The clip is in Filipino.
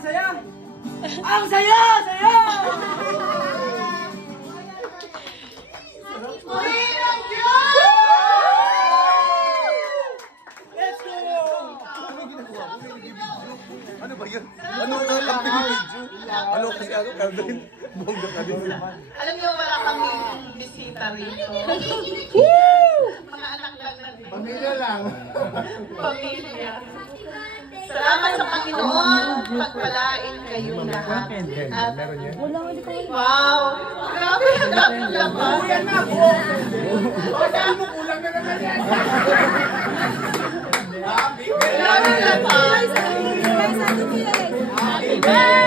Sayang! Ang saya! Let's go! Ano ba yun? Ano ka lang pinipidyo? Ano kasi ano, Calvin? Bongga ka din. Alam niyo, wala kami bisita rito. Mga anak lang natin. Pamilya lang. Pamilya. Salamat sa Panginoon. Pagpalain kayong lahat. At, wow! Grabe, ang daming laman. Kulang na ako. Kulang na naman yan. Grabe laman. Happy birthday!